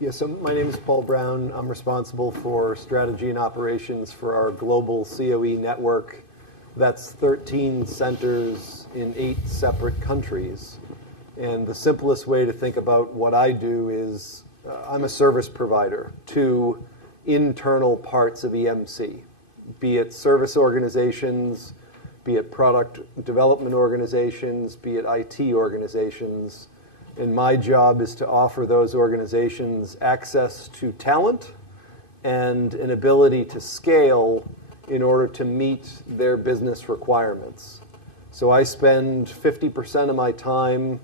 Yeah, so my name is Paul Brown. I'm responsible for strategy and operations for our global COE network. That's 13 centers in 8 separate countries. And the simplest way to think about what I do is I'm a service provider to internal parts of EMC, be it service organizations, be it product development organizations, be it IT organizations. And my job is to offer those organizations access to talent and an ability to scale in order to meet their business requirements. So I spend 50% of my time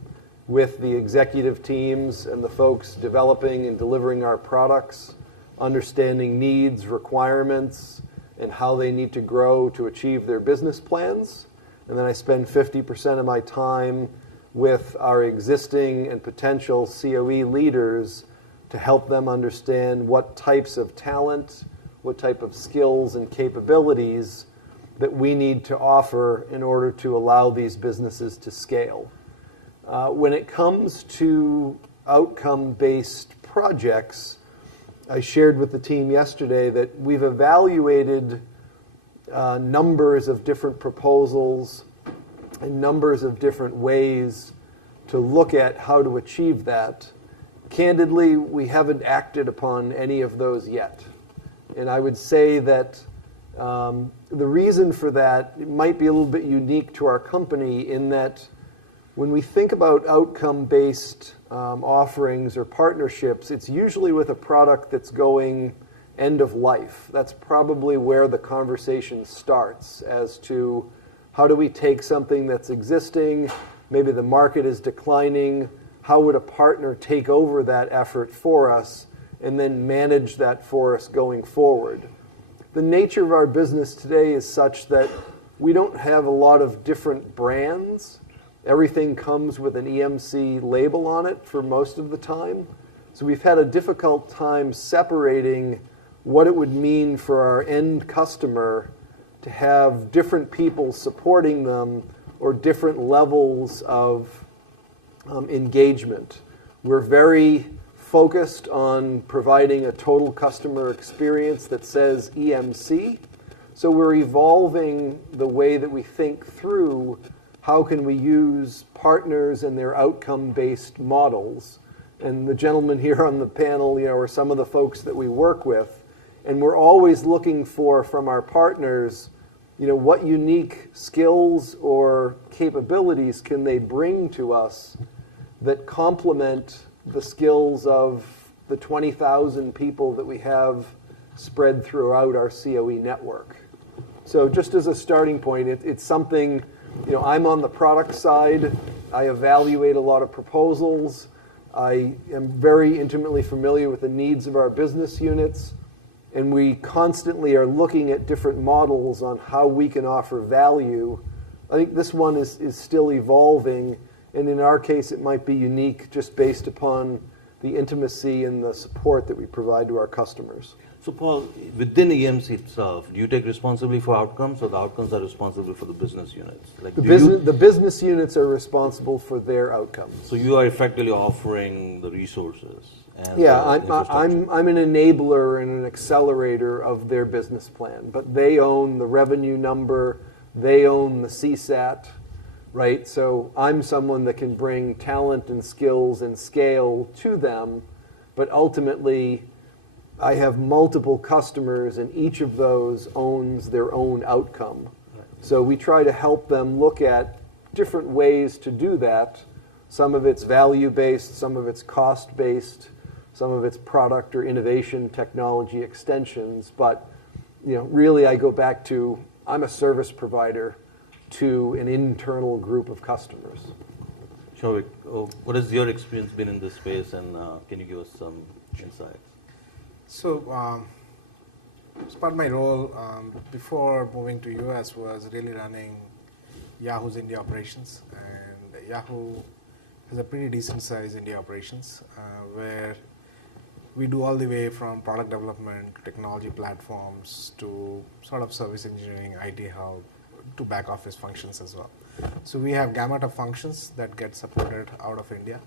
with the executive teams and the folks developing and delivering our products, understanding needs, requirements, and how they need to grow to achieve their business plans. And then I spend 50% of my time with our existing and potential COE leaders to help them understand what types of talent, what type of skills and capabilities that we need to offer in order to allow these businesses to scale. When it comes to outcome-based projects, I shared with the team yesterday that we've evaluated numbers of different proposals and numbers of different ways to look at how to achieve that. Candidly, we haven't acted upon any of those yet. And I would say that the reason for that might be a little bit unique to our company in that when we think about outcome-based offerings or partnerships, it's usually with a product that's going end of life. That's probably where the conversation starts as to how do we take something that's existing, maybe the market is declining, how would a partner take over that effort for us and then manage that for us going forward. The nature of our business today is such that we don't have a lot of different brands. Everything comes with an EMC label on it for most of the time. So we've had a difficult time separating what it would mean for our end customer to have different people supporting them or different levels of engagement. We're very focused on providing a total customer experience that says EMC. So we're evolving the way that we think through how can we use partners and their outcome-based models. And the gentlemen here on the panel, are some of the folks that we work with. And we're always looking for, from our partners, what unique skills or capabilities can they bring to us that complement the skills of the 20,000 people that we have spread throughout our COE network. So just as a starting point, it's something, I'm on the product side. I evaluate a lot of proposals. I am very intimately familiar with the needs of our business units. And we constantly are looking at different models on how we can offer value. I think this one is still evolving. And in our case, it might be unique just based upon the intimacy and the support that we provide to our customers. So Paul, within EMC itself, do you take responsibility for outcomes or the outcomes are responsible for the business units? The business units are responsible for their outcomes. So you are effectively offering the resources. Yeah, I'm an enabler and an accelerator of their business plan, but they own the revenue number, they own the CSAT, right? So I'm someone that can bring talent and skills and scale to them, but ultimately I have multiple customers and each of those owns their own outcome. Right. So we try to help them look at different ways to do that. Some of it's value-based, some of it's cost-based, some of it's product or innovation technology extensions. But really I go back to I'm a service provider to an internal group of customers. Sure. What has your experience been in this space, and can you give us some insights? So, as part of my role before moving to US was really running Yahoo's India operations, and Yahoo has a pretty decent size India operations where we do all the way from product development, technology platforms to sort of service engineering, IT help, to back office functions as well. So we have gamut of functions that get supported out of India.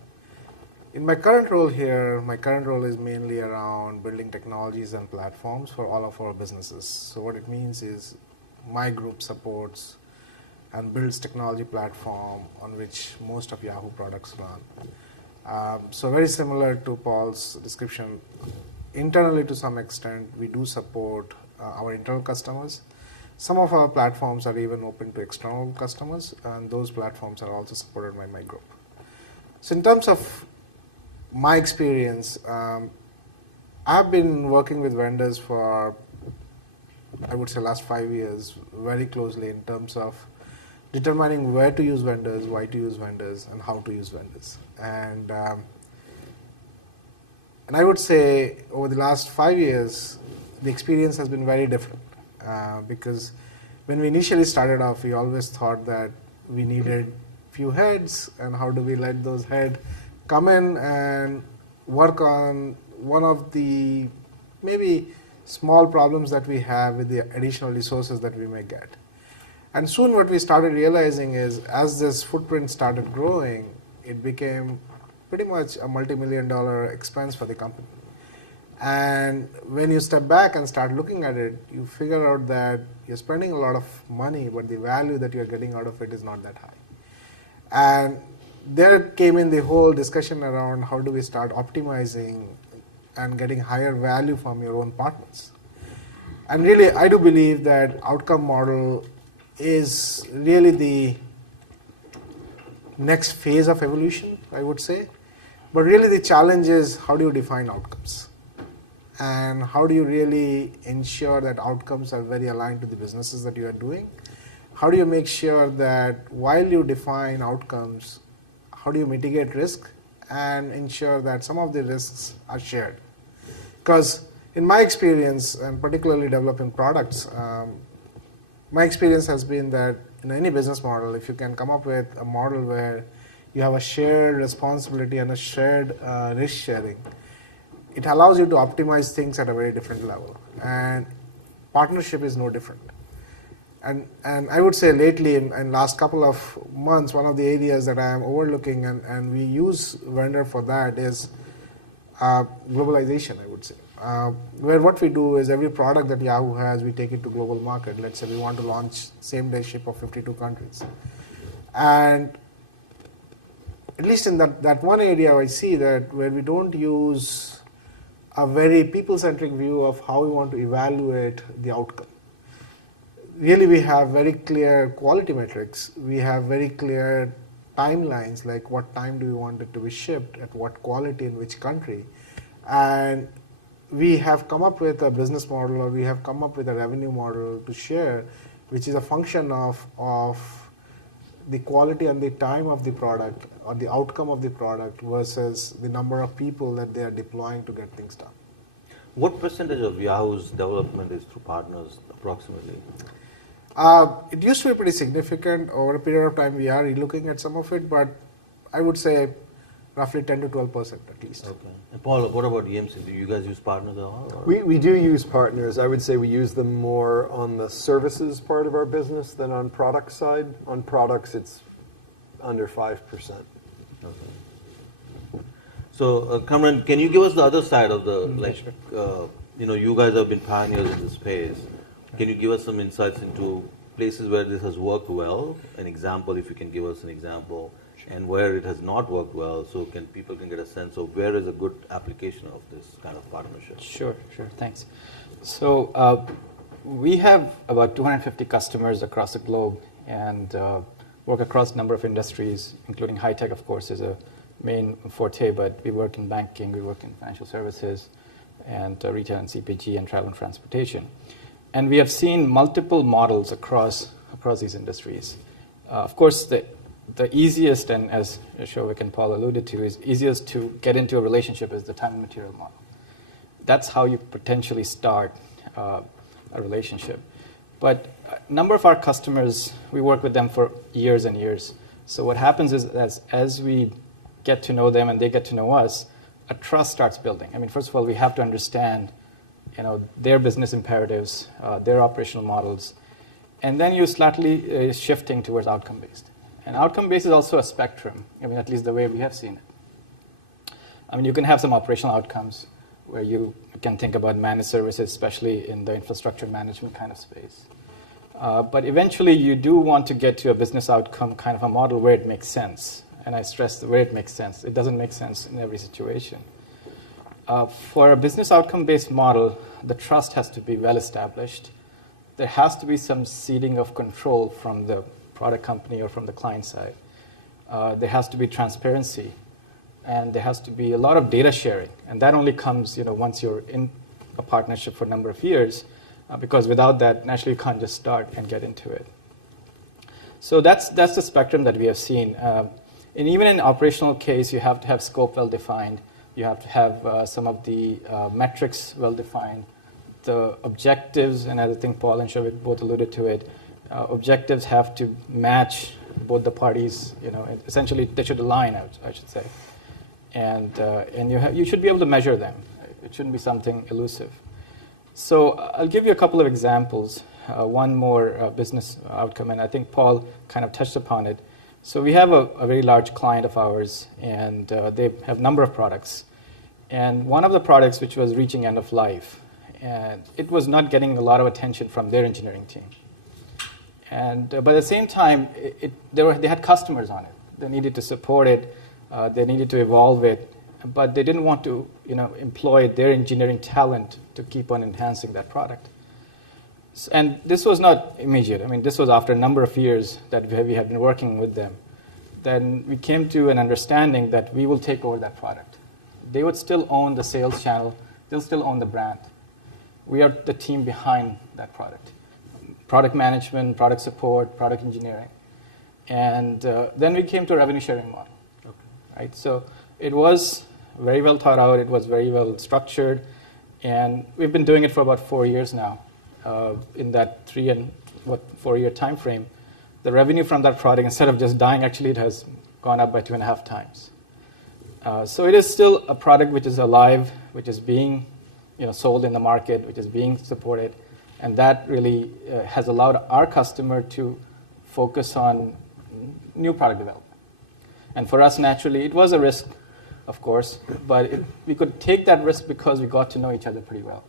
In my current role here, my current role is mainly around building technologies and platforms for all of our businesses. So what it means is my group supports and builds technology platform on which most of Yahoo products run. So very similar to Paul's description, internally to some extent, we do support our internal customers. Some of our platforms are even open to external customers, and those platforms are also supported by my group. So in terms of my experience, I've been working with vendors for, I would say, last 5 years very closely in terms of determining where to use vendors, why to use vendors, and how to use vendors. And I would say over the last 5 years, the experience has been very different. Because when we initially started off, we always thought that we needed few heads, and how do we let those heads come in and work on one of the maybe small problems that we have with the additional resources that we may get. And soon what we started realizing is, as this footprint started growing, it became pretty much a multi-million-dollar expense for the company. And when you step back and start looking at it, you figure out that you're spending a lot of money, but the value that you're getting out of it is not that high. And there came in the whole discussion around how do we start optimizing and getting higher value from your own partners. And really, I do believe that outcome model is really the next phase of evolution, I would say. But really the challenge is, how do you define outcomes? And how do you really ensure that outcomes are very aligned to the businesses that you are doing? How do you make sure that while you define outcomes, how do you mitigate risk and ensure that some of the risks are shared? Because in my experience, and particularly developing products, my experience has been that in any business model, if you can come up with a model where you have a shared responsibility and a shared risk sharing, it allows you to optimize things at a very different level. And partnership is no different. And I would say lately, in last couple of months, one of the areas that I am overlooking, and we use vendor for that, is globalization, I would say. Where what we do is every product that Yahoo has, we take it to global market. Let's say we want to launch same-day ship of 52 countries. And at least in that one area, I see that where we don't use a very people-centric view of how we want to evaluate the outcome. Really, we have very clear quality metrics. We have very clear timelines, like what time do we want it to be shipped, at what quality, in which country. And we have come up with a business model, or we have come up with a revenue model to share, which is a function of the quality and the time of the product, or the outcome of the product, versus the number of people that they are deploying to get things done. What percentage of Yahoo's development is through partners, approximately? It used to be pretty significant. Over a period of time, we are relooking at some of it, but I would say roughly 10 to 12% at least. Okay. And Paul, what about EMC? Do you guys use partners at all? Or? We do use partners. I would say we use them more on the services part of our business than on product side. On products, it's under 5%. Okay. So, Cameron, can you give us the other side of the, you guys have been pioneers in this space. Can you give us some insights into places where this has worked well? An example, if you can give us an example, and where it has not worked well, so people can get a sense of where is a good application of this kind of partnership. Sure, thanks. So we have about 250 customers across the globe, and work across a number of industries, including high tech, of course, is a main forte, but we work in banking, we work in financial services, and retail and CPG, and travel and transportation. And we have seen multiple models across these industries. Of course, the easiest, and as Shovik and Paul alluded to, is easiest to get into a relationship is the time and material model. That's how you potentially start a relationship. But a number of our customers, we work with them for years and years. So what happens is, as we get to know them and they get to know us, a trust starts building. I mean, first of all, we have to understand their business imperatives, their operational models, and then you're slightly shifting towards outcome-based. And outcome-based is also a spectrum, I mean, at least the way we have seen it. I mean, you can have some operational outcomes where you can think about managed services, especially in the infrastructure management kind of space. But eventually, you do want to get to a business outcome kind of a model where it makes sense. And I stress where it makes sense. It doesn't make sense in every situation. For a business outcome-based model, the trust has to be well established. There has to be some ceding of control from the product company or from the client side. There has to be transparency, and there has to be a lot of data sharing. And that only comes, once you're in a partnership for a number of years, because without that, naturally, you can't just start and get into it. So that's the spectrum that we have seen. And even in an operational case, you have to have scope well defined. You have to have some of the metrics well defined. The objectives, and I think Paul and Shavit both alluded to it, objectives have to match both the parties. Essentially they should align, I should say, and you should be able to measure them. It shouldn't be something elusive. So I'll give you a couple of examples. One more business outcome, and I think Paul kind of touched upon it. So we have a very large client of ours, and they have a number of products. And one of the products, which was reaching end of life, and it was not getting a lot of attention from their engineering team. And but at the same time, they had customers on it. They needed to support it. They needed to evolve it, but they didn't want to, employ their engineering talent to keep on enhancing that product. And this was not immediate. I mean, this was after a number of years that we had been working with them. Then we came to an understanding that we will take over that product. They would still own the sales channel. They'll still own the brand. We are the team behind that product. Product management, product support, product engineering. And then we came to a revenue sharing model. Okay. Right? So it was very well thought out. It was very well structured. And we've been doing it for about 4 years now. In that 4-year time frame, the revenue from that product, instead of just dying, actually it has gone up by 2.5 times. So it is still a product which is alive, which is being sold in the market, which is being supported, and that really has allowed our customer to focus on new product development. And for us, naturally, it was a risk, of course, but we could take that risk because we got to know each other pretty well.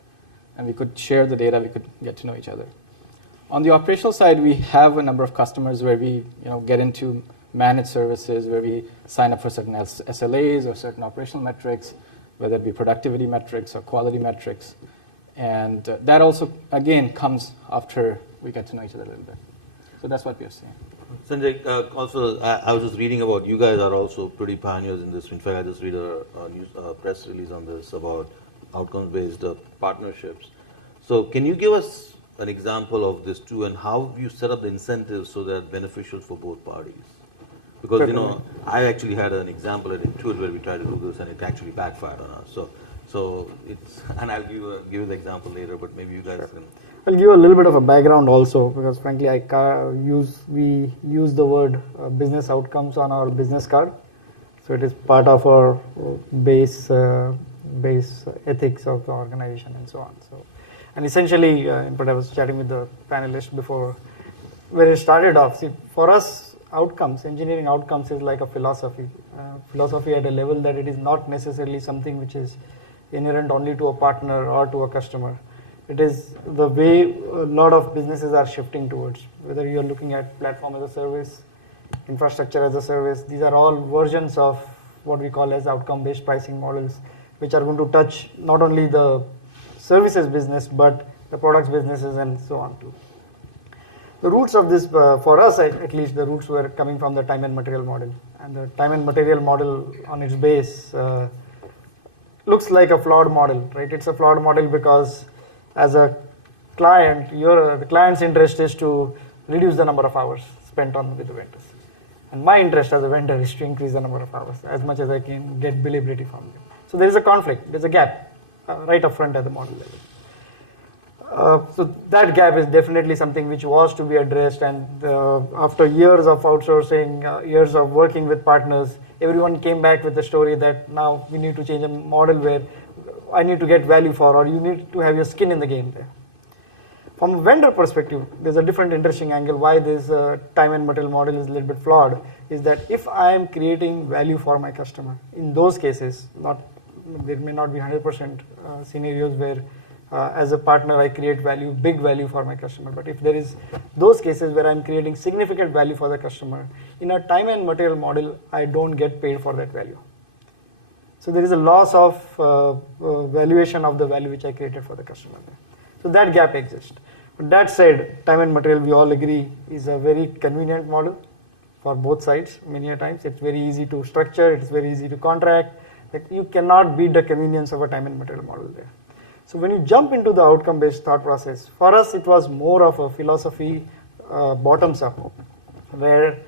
And we could share the data, we could get to know each other. On the operational side, we have a number of customers where we get into managed services, where we sign up for certain SLAs or certain operational metrics, whether it be productivity metrics or quality metrics. And that also, again, comes after we get to know each other a little bit. So that's what we are seeing. Sanjay, also, I was just reading about you guys are also pretty pioneers in this. In fact, I just read a press release on this about outcomes-based partnerships. So can you give us an example of this too, and how you set up the incentives so they're beneficial for both parties? Because, I actually had an example at Intuit where we tried to do this and it actually backfired on us. So it's, and I'll give you the example later, but maybe you guys can. I'll give you a little bit of a background also, because frankly, we use the word business outcomes on our business card. So it is part of our base ethics of the organization and so on. So, and essentially, but I was chatting with the panelists before, where it started off. See, for us, outcomes, engineering outcomes is like a philosophy. Philosophy at a level that it is not necessarily something which is inherent only to a partner or to a customer. It is the way a lot of businesses are shifting towards, whether you're looking at platform as a service, infrastructure as a service. These are all versions of what we call as outcome-based pricing models, which are going to touch not only the services business, but the products businesses and so on too. The roots of this, for us at least, the roots were coming from the time and material model. And the time and material model on its base looks like a flawed model, right? It's a flawed model because as a client, the client's interest is to reduce the number of hours spent with the vendors. And my interest as a vendor is to increase the number of hours as much as I can get billability from them. So there is a conflict, there's a gap right up front at the model level. So that gap is definitely something which was to be addressed, and after years of outsourcing, years of working with partners, everyone came back with the story that now we need to change a model where I need to get value for, or you need to have your skin in the game there. From a vendor perspective, there's a different interesting angle why this time and material model is a little bit flawed, is that if I am creating value for my customer, in those cases, there may not be 100% scenarios where as a partner I create value, big value for my customer, but if there is those cases where I'm creating significant value for the customer, in a time and material model, I don't get paid for that value. So there is a loss of valuation of the value which I created for the customer. So that gap exists. But that said, time and material, we all agree, is a very convenient model for both sides. Many a times, it's very easy to structure, it's very easy to contract. Like, you cannot beat the convenience of a time and material model there. So when you jump into the outcome-based thought process, for us it was more of a philosophy bottoms up, where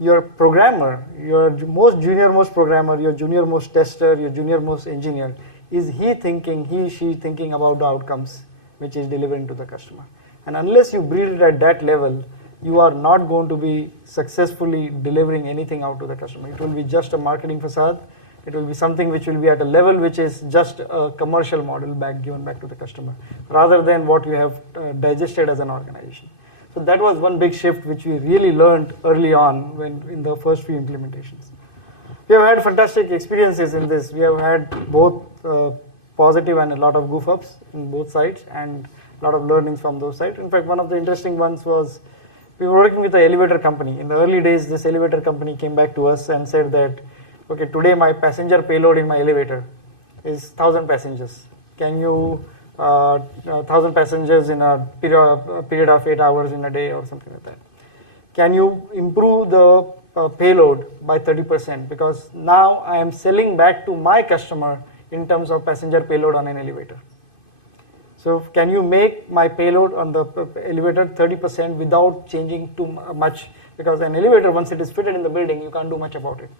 your programmer, your most junior-most programmer, your junior-most tester, your junior-most engineer, is she thinking about the outcomes which is delivering to the customer. And unless you breed it at that level, you are not going to be successfully delivering anything out to the customer. It will be just a marketing facade. It will be something which will be at a level which is just a commercial model given back to the customer, rather than what you have digested as an organization. So that was one big shift which we really learned early on in the first few implementations. We have had fantastic experiences in this. We have had both positive and a lot of goof ups in both sides, and a lot of learnings from those sides. In fact, one of the interesting ones was we were working with an elevator company. In the early days, this elevator company came back to us and said that, okay, today my passenger payload in my elevator is 1,000 passengers. Can you 1,000 passengers in a period of 8 hours in a day or something like that? Can you improve the payload by 30%? Because now I am selling back to my customer in terms of passenger payload on an elevator. So can you make my payload on the elevator 30% without changing too much? Because an elevator, once it is fitted in the building, you can't do much about it.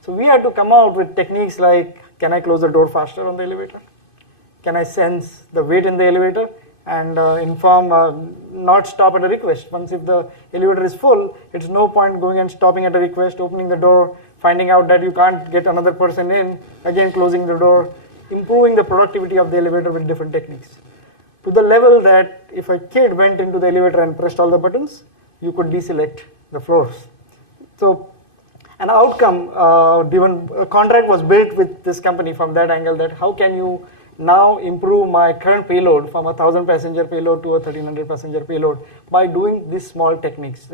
So we had to come out with techniques like, can I close the door faster on the elevator? Can I sense the weight in the elevator and inform, not stop at a request? Once if the elevator is full, it's no point going and stopping at a request, opening the door, finding out that you can't get another person in, again closing the door, improving the productivity of the elevator with different techniques. To the level that if a kid went into the elevator and pressed all the buttons, you could deselect the floors. So an outcome driven contract was built with this company from that angle, that how can you now improve my current payload from a 1,000 passenger payload to a 1,300 passenger payload by doing these small techniques.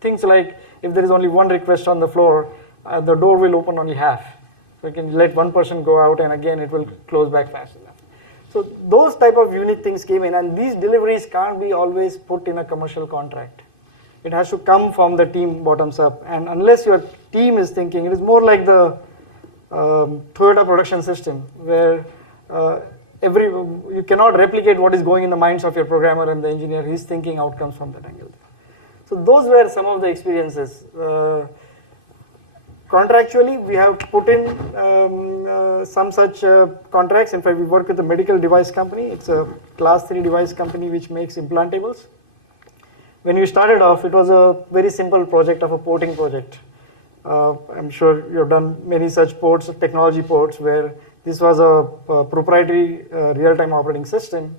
Things like, if there is only one request on the floor, the door will open only half. So you can let one person go out and again it will close back fast enough. So those type of unique things came in, and these deliveries can't be always put in a commercial contract. It has to come from the team bottoms up, and unless your team is thinking, it is more like the Toyota production system, where you cannot replicate what is going in the minds of your programmer and the engineer. He's thinking outcomes from that angle. So those were some of the experiences. Contractually, we have put in some such contracts. In fact, we work with a medical device company. It's a class 3 device company which makes implantables. When we started off, it was a very simple project of a porting project. I'm sure you've done many such ports, technology ports, where this was a proprietary real-time operating system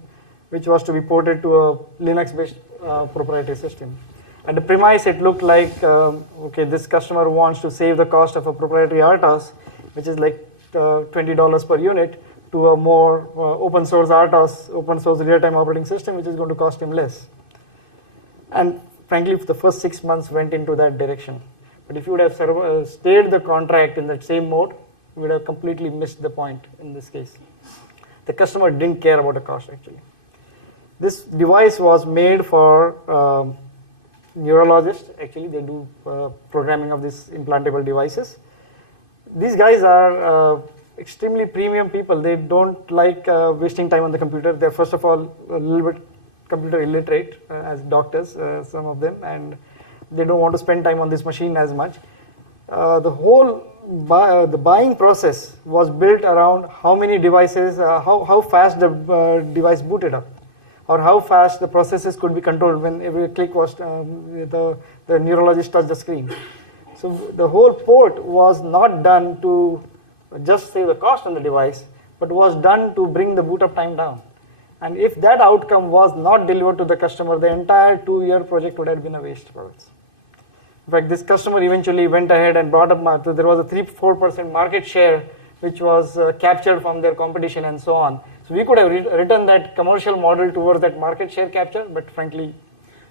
which was to be ported to a Linux-based proprietary system. At the premise, it looked like, okay, this customer wants to save the cost of a proprietary RTOS, which is like $20 per unit, to a more open source RTOS, open source real-time operating system, which is going to cost him less. And frankly, the first 6 months went into that direction. But if you would have stayed the contract in that same mode, we would have completely missed the point in this case. The customer didn't care about the cost, actually. This device was made for neurologists. Actually, they do programming of these implantable devices. These guys are extremely premium people. They don't like wasting time on the computer. They're first of all a little bit computer illiterate as doctors, some of them, and they don't want to spend time on this machine as much. The whole the buying process was built around how many devices, how fast the device booted up, or how fast the processes could be controlled when every click was the neurologist touched the screen. So the whole port was not done to just save the cost on the device, but was done to bring the boot up time down. And if that outcome was not delivered to the customer, the entire 2-year project would have been a waste for us. In fact, this customer eventually went ahead and brought up, there was a 3-4% market share which was captured from their competition and so on. So we could have written that commercial model towards that market share capture, but frankly,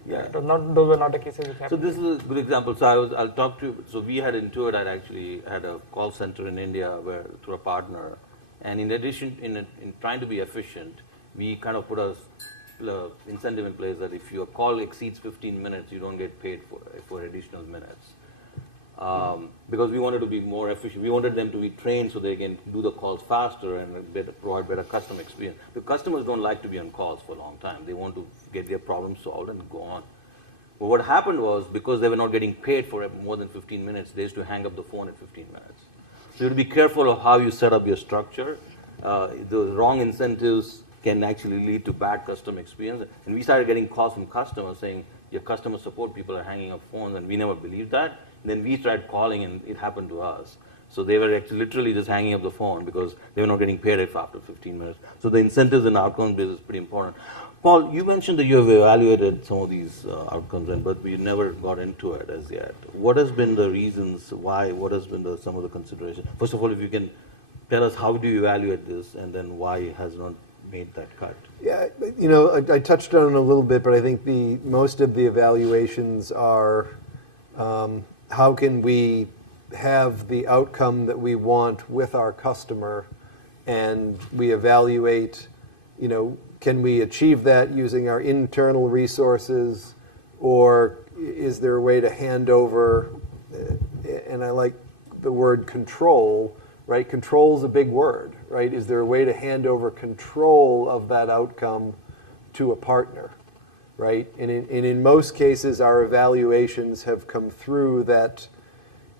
those were not the cases which happened. So this is a good example. So I'll talk to you. So we had Intuit had actually had a call center in India where through a partner, and in addition, in trying to be efficient, we kind of put a incentive in place that if your call exceeds 15 minutes, you don't get paid for additional minutes. Because we wanted to be more efficient. We wanted them to be trained so they can do the calls faster and provide better customer experience. The customers don't like to be on calls for a long time. They want to get their problem solved and go on. But what happened was, because they were not getting paid for more than 15 minutes, they used to hang up the phone at 15 minutes. So you have to be careful of how you set up your structure. The wrong incentives can actually lead to bad customer experience. And we started getting calls from customers saying, your customer support people are hanging up phones, and we never believed that. Then we tried calling, and it happened to us. So they were actually literally just hanging up the phone because they were not getting paid after 15 minutes. So the incentives and outcomes based is pretty important. Paul, you mentioned that you have evaluated some of these outcomes, but we never got into it as yet. What has been the reasons why? What has been some of the considerations? First of all, if you can tell us how do you evaluate this, and then why it has not made that cut? Yeah, I touched on it a little bit, but I think most of the evaluations are how can we have the outcome that we want with our customer, and we evaluate, can we achieve that using our internal resources, or is there a way to hand over, and I like the word control, right? Control is a big word, right? Is there a way to hand over control of that outcome to a partner, right? And in most cases, our evaluations have come through that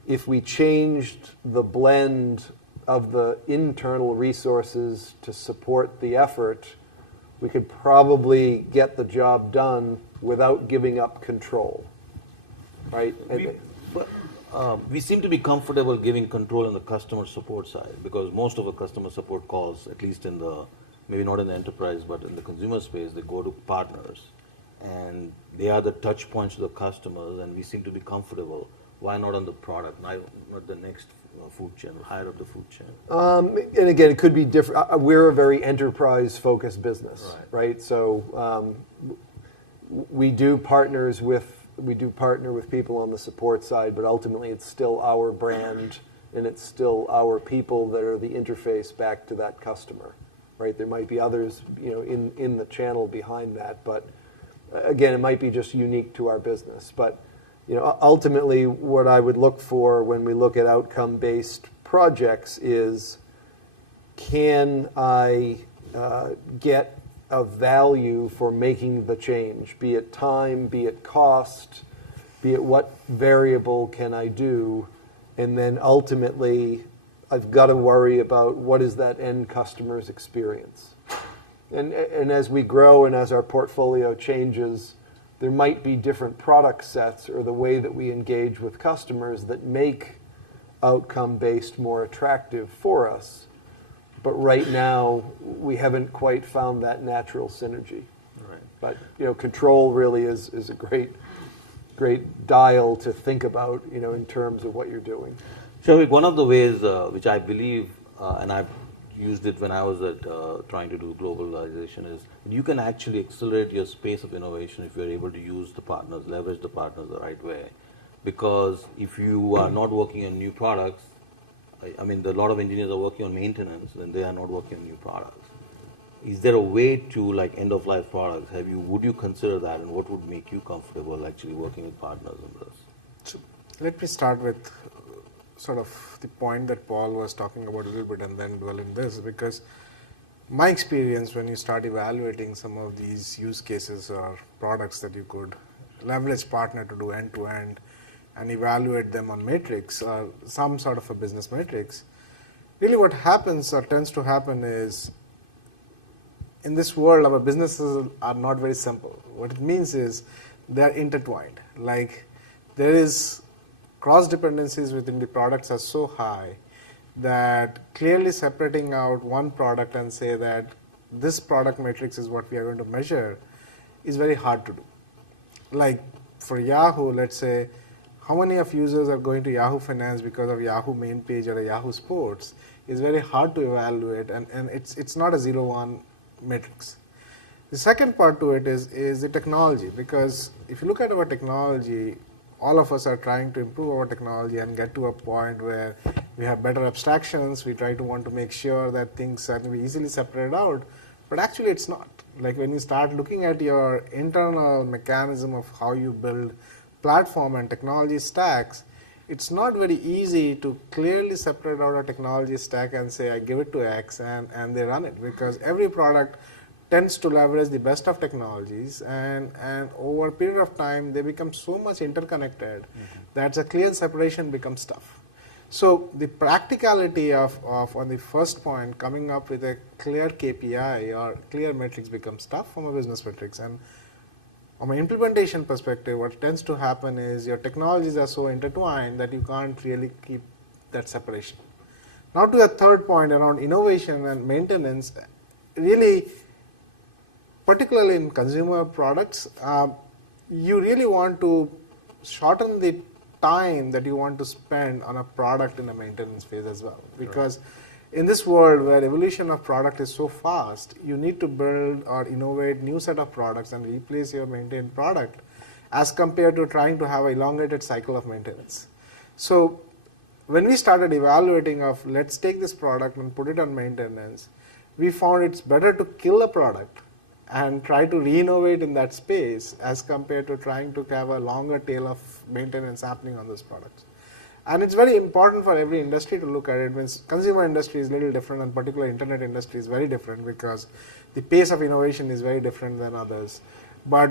if we changed the blend of the internal resources to support the effort, we could probably get the job done without giving up control, right? We seem to be comfortable giving control on the customer support side, because most of the customer support calls, at least in the, maybe not in the enterprise, but in the consumer space, they go to partners. And they are the touch points to the customers, and we seem to be comfortable. Why not on the product, not the next food chain, higher up the food chain? And again, it could be different. We're a very enterprise-focused business, right? So we do partner with people on the support side, but ultimately it's still our brand, and it's still our people that are the interface back to that customer, right? There might be others, in the channel behind that, but again, it might be just unique to our business. But ultimately, what I would look for when we look at outcome-based projects is, can I get a value for making the change, be it time, be it cost, be it what variable can I do, and then ultimately, I've got to worry about what is that end customer's experience. And as we grow and as our portfolio changes, there might be different product sets or the way that we engage with customers that make outcome-based more attractive for us. But right now, we haven't quite found that natural synergy. Right. But control really is a great dial to think about, in terms of what you're doing. Shavik, one of the ways which I believe, and I've used it when I was trying to do globalization, is you can actually accelerate your space of innovation if you're able to use the partners, leverage the partners the right way. Because if you are not working on new products, a lot of engineers are working on maintenance and they are not working on new products. Is there a way to, like end-of-life products, would you consider that, and what would make you comfortable actually working with partners on this? So let me start with sort of the point that Paul was talking about a little bit, and then dwell in this, because my experience when you start evaluating some of these use cases or products that you could leverage partner to do end-to-end and evaluate them on matrix or some sort of a business matrix, really what happens or tends to happen is, in this world, our businesses are not very simple. What it means is they're intertwined. Like, there is cross dependencies within the products are so high that clearly separating out one product and say that this product matrix is what we are going to measure is very hard to do. Like for Yahoo, let's say, how many of users are going to Yahoo Finance because of Yahoo main page or a Yahoo Sports is very hard to evaluate, and it's not a 0-1 matrix. The second part to it is the technology, because if you look at our technology, all of us are trying to improve our technology and get to a point where we have better abstractions. We try to want to make sure that things can be easily separated out, but actually it's not. Like when you start looking at your internal mechanism of how you build platform and technology stacks, it's not very easy to clearly separate out a technology stack and say, I give it to X and they run it, because every product tends to leverage the best of technologies, and over a period of time they become so much interconnected that a clear separation becomes tough. So the practicality of on the first point, coming up with a clear KPI or clear metrics becomes tough from a business metrics. And from an implementation perspective, what tends to happen is your technologies are so intertwined that you can't really keep that separation. Now to a third point around innovation and maintenance, really, particularly in consumer products, you really want to shorten the time that you want to spend on a product in a maintenance phase as well. Because in this world where evolution of product is so fast, you need to build or innovate new set of products and replace your maintained product as compared to trying to have an elongated cycle of maintenance. So when we started evaluating of let's take this product and put it on maintenance, we found it's better to kill a product and try to re-innovate in that space as compared to trying to have a longer tail of maintenance happening on those products. And it's very important for every industry to look at it. Means consumer industry is a little different, and particular internet industry is very different because the pace of innovation is very different than others. But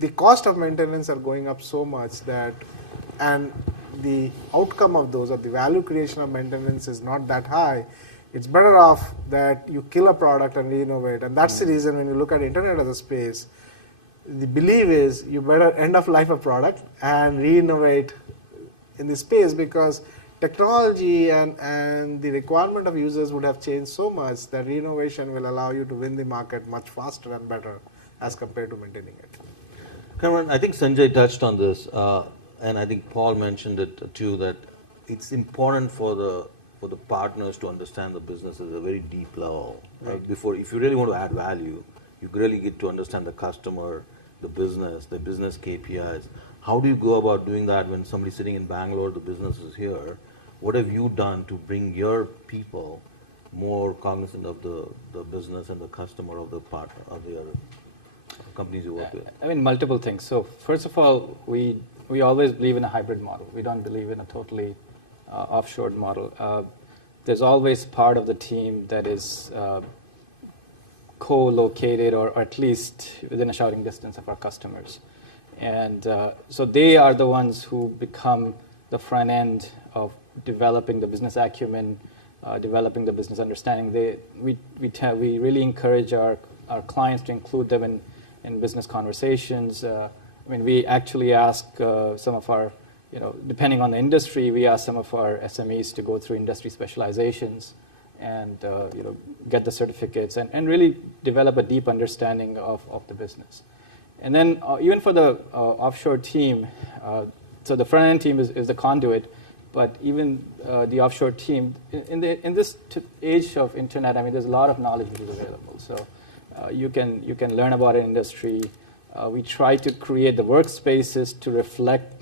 the cost of maintenance are going up so much that, and the outcome of those or the value creation of maintenance is not that high. It's better off that you kill a product and re-innovate. And that's the reason when you look at internet as a space, the belief is you better end of life a product and re-innovate in the space, because technology and the requirement of users would have changed so much that re-innovation will allow you to win the market much faster and better as compared to maintaining it. Cameron, I think Sanjay touched on this, and I think Paul mentioned it too, that it's important for the partners to understand the business at a very deep level. Right? If you really want to add value, you really get to understand the customer, the business KPIs. How do you go about doing that when somebody's sitting in Bangalore, the business is here? What have you done to bring your people more cognizant of the business and the customer of the partner of the other companies you work with? I mean, multiple things. So first of all, we always believe in a hybrid model. We don't believe in a totally offshored model. There's always part of the team that is co-located or at least within a shouting distance of our customers. And so they are the ones who become the front end of developing the business acumen, developing the business understanding. We really encourage our clients to include them in business conversations. I mean, we actually ask some of our, depending on the industry, we ask some of our SMEs to go through industry specializations and get the certificates and really develop a deep understanding of the business. And then even for the offshore team, so the front end team is the conduit, but even the offshore team, in this age of internet, I mean, there's a lot of knowledge that is available. So you can learn about an industry. We try to create the workspaces to reflect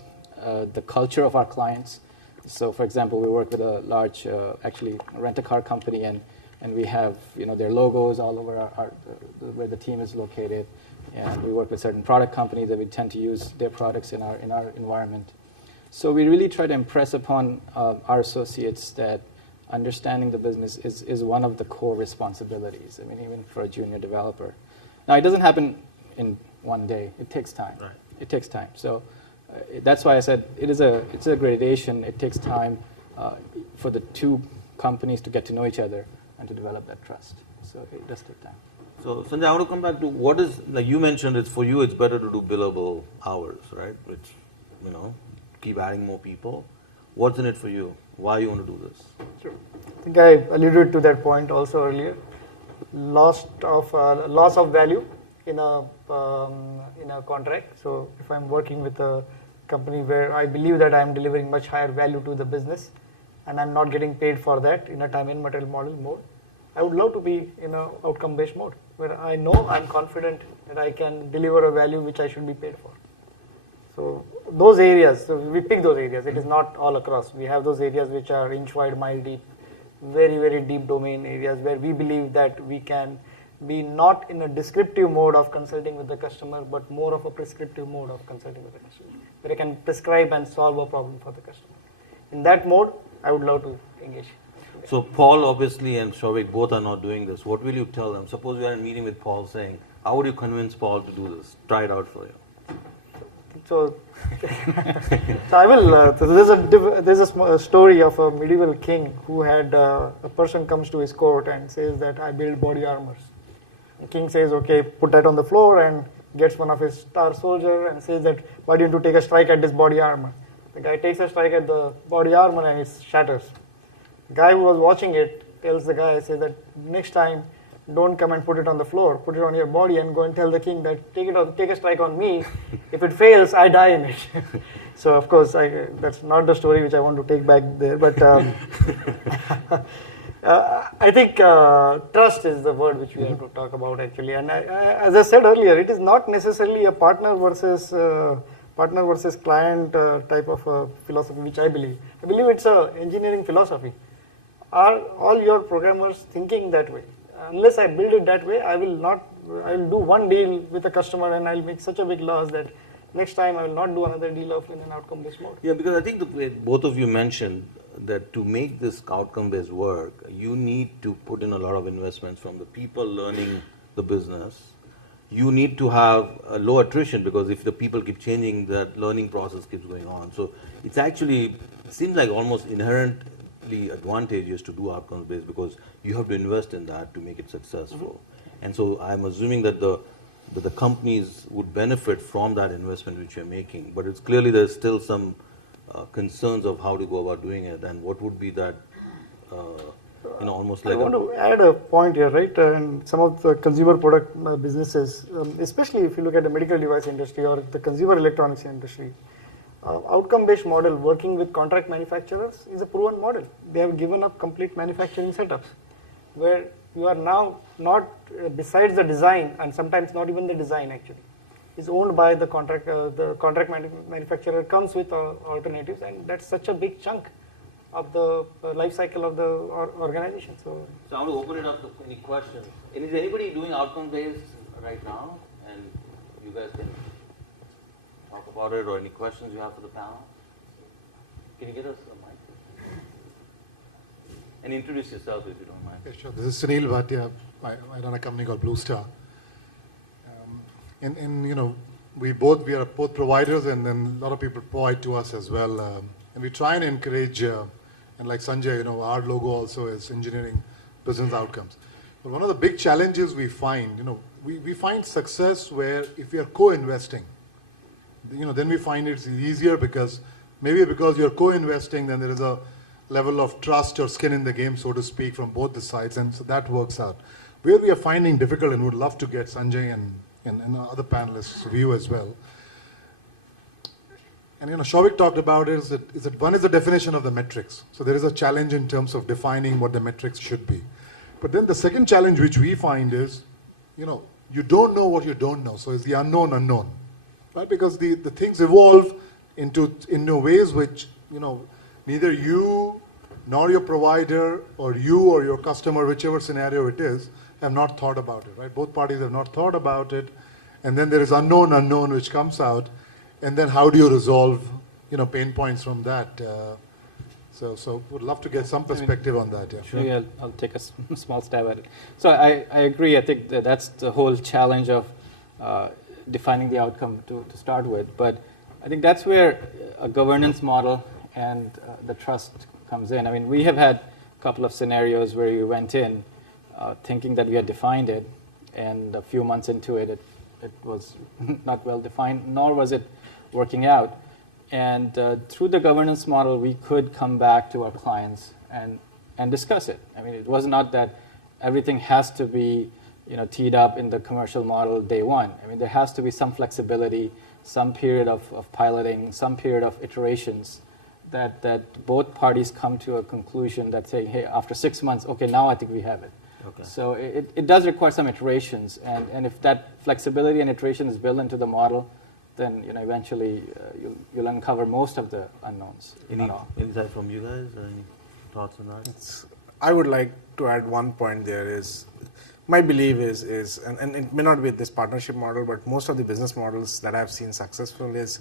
the culture of our clients. So, for example, we work with a large, actually, rent-a-car company, and we have their logos all over where the team is located. And we work with certain product companies that we tend to use their products in our environment. So we really try to impress upon our associates that understanding the business is one of the core responsibilities. I mean, even for a junior developer. Now, it doesn't happen in one day. It takes time. Right. It takes time. So that's why I said it's a gradation. It takes time for the two companies to get to know each other and to develop that trust. So it does take time. So Sanjay, I want to come back to what is, like you mentioned, it's for you, it's better to do billable hours, right? Which, keep adding more people. What's in it for you? Why you want to do this? Sure. I think I alluded to that point also earlier. loss of value in a contract. So if I'm working with a company where I believe that I'm delivering much higher value to the business, and I'm not getting paid for that in a time and material model mode, I would love to be in a outcome-based mode where I know I'm confident that I can deliver a value which I should be paid for. So those areas, so we pick those areas. It is not all across. We have those areas which are inch wide, mile deep, very, very deep domain areas where we believe that we can be not in a descriptive mode of consulting with the customer, but more of a prescriptive mode of consulting with the customer, where I can prescribe and solve a problem for the customer. In that mode, I would love to engage. So Paul obviously and Shavik both are not doing this. What will you tell them? Suppose you are in a meeting with Paul saying, how would you convince Paul to do this? Try it out for you. So, so I will. So there's a story of a medieval king who had a person comes to his court and says that I build body armors. The king says, okay, put that on the floor, and gets one of his star soldier and says that why don't you take a strike at this body armor? The guy takes a strike at the body armor and it shatters. The guy who was watching it tells the guy, says that next time don't come and put it on the floor, put it on your body and go and tell the king that take a strike on me. If it fails, I die in it. So of course, that's not the story which I want to take back there, but I think trust is the word which we have to talk about actually. And as I said earlier, it is not necessarily a partner versus client type of philosophy, which I believe. I believe it's an engineering philosophy. Are all your programmers thinking that way? Unless I build it that way, I will do one deal with a customer and I'll make such a big loss that next time I will not do another deal in an outcome-based mode. Yeah, because I think both of you mentioned that to make this outcome-based work, you need to put in a lot of investments from the people learning the business. You need to have a low attrition because if the people keep changing, that learning process keeps going on. So it seems like almost inherently advantageous to do outcomes-based because you have to invest in that to make it successful. Mm-hmm. And so I'm assuming that the companies would benefit from that investment which you're making. But it's clearly there's still some concerns of how to go about doing it and what would be that, almost like I want to add a point here, right? And some of the consumer product businesses, especially if you look at the medical device industry or the consumer electronics industry, outcome-based model working with contract manufacturers is a proven model. They have given up complete manufacturing setups where you are now not, besides the design, and sometimes not even the design actually, is owned by the contract manufacturer comes with alternatives, and that's such a big chunk of the life cycle of the organization. So I want to open it up to any questions. And is anybody doing outcome-based right now? And you guys can talk about it or any questions you have for the panel? Can you get us a mic? And introduce yourself if you don't mind. Yeah, sure. This is Sunil Bhatia. I run a company called Blue Star. We are both providers, and then a lot of people provide to us as well. And we try and encourage, and like Sanjay, our logo also is engineering business outcomes. But one of the big challenges we find, we find success where if we are co-investing, then we find it's easier because you're co-investing, then there is a level of trust or skin in the game, so to speak, from both the sides, and so that works out. Where we are finding difficult, and would love to get Sanjay and other panelists' view as well. And Shavik talked about is that one is the definition of the metrics. So there is a challenge in terms of defining what the metrics should be. But then the second challenge which we find is, you don't know what you don't know. So it's the unknown, right? Because the things evolve into ways which, neither you nor your provider or you or your customer, whichever scenario it is, have not thought about it, right? Both parties have not thought about it. And then there is unknown which comes out. And then how do you resolve, pain points from that? So would love to get some perspective on that. Yeah. Sure. Maybe I'll take a small stab at it. So I agree. I think that's the whole challenge of defining the outcome to start with. But I think that's where a governance model and the trust comes in. I mean, we have had a couple of scenarios where we went in thinking that we had defined it, and a few months into it was not well defined, nor was it working out. And through the governance model, we could come back to our clients and discuss it. I mean, it was not that everything has to be teed up in the commercial model day one. I mean, there has to be some flexibility, some period of piloting, some period of iterations that both parties come to a conclusion that say, hey, after 6 months, okay, now I think we have it. Okay. So it does require some iterations, and if that flexibility and iteration is built into the model, then eventually you'll uncover most of the unknowns. Any insight from you guys? Any thoughts on that? I would like to add one point there is, my belief is and it may not be this partnership model, but most of the business models that I've seen successful is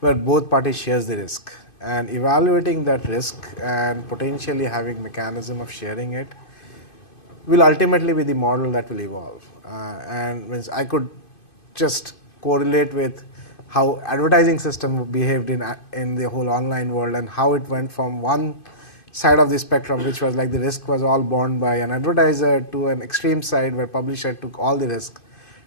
where both parties shares the risk, and evaluating that risk and potentially having mechanism of sharing it will ultimately be the model that will evolve. And means I could just correlate with how advertising system behaved in the whole online world, and how it went from one side of the spectrum, which was like the risk was all borne by an advertiser, to an extreme side where publisher took all the risk,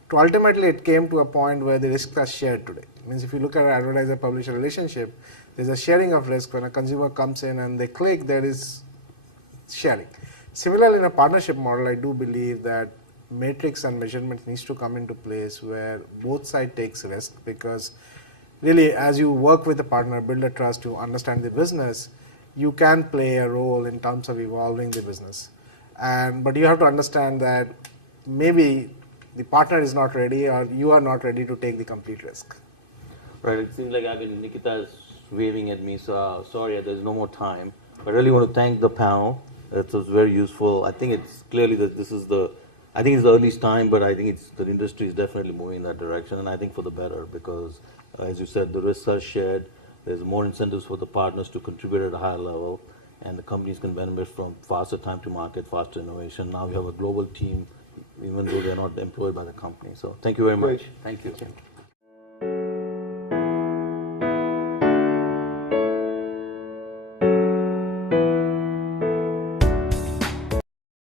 to ultimately it came to a point where the risks are shared today. Means if you look at an advertiser-publisher relationship, there's a sharing of risk. When a consumer comes in and they click, there is sharing. Similarly, in a partnership model, I do believe that matrix and measurement needs to come into place where both sides takes risk, because really as you work with a partner, build a trust, you understand the business, you can play a role in terms of evolving the business. But you have to understand that maybe the partner is not ready, or you are not ready to take the complete risk. Right, it seems like Nikita is waving at me, so sorry, there's no more time. I really want to thank the panel. It was very useful. I think it's clearly that this is I think it's the earliest time, but I think the industry is definitely moving in that direction, and I think for the better, because as you said, the risks are shared. There's more incentives for the partners to contribute at a higher level, and the companies can benefit from faster time to market, faster innovation. Now we have a global team, even though they're not employed by the company. So thank you very much. Great. Thank you.